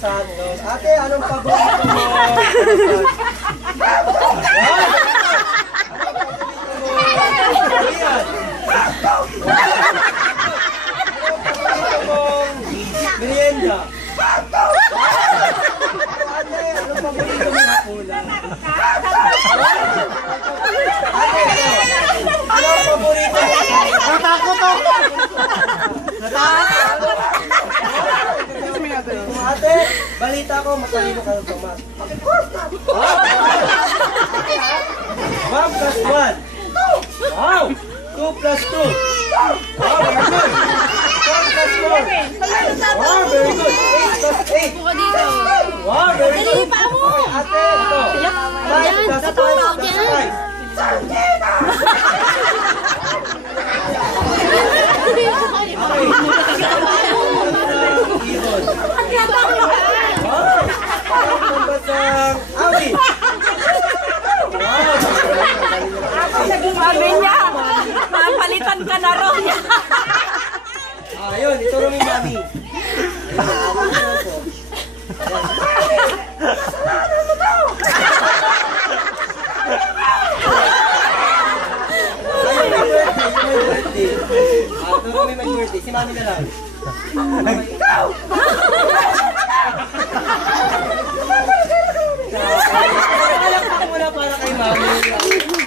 Santos. Ate, anong paborito mo? Merienda. Ate, anong paborito mo na ulam? Ate, anong paborito mo? Natakot ako! Natakot! Ate, balita ko, matalino ka ng tomat. 1 plus 1. Wow! 2 plus 2. Wow, very good. 4 plus 4. Wow, very good. 8 plus 8. Wow, very good. Okay, ate, ito. 5 plus 5 plus 5. Sabi niya, napalitan ka na ron. Ayun, ito rin yung mami. Ayun, may birthday. Ito kami mag-birthday. Si mami na lang. Ikaw! Alam ko muna para kay mami.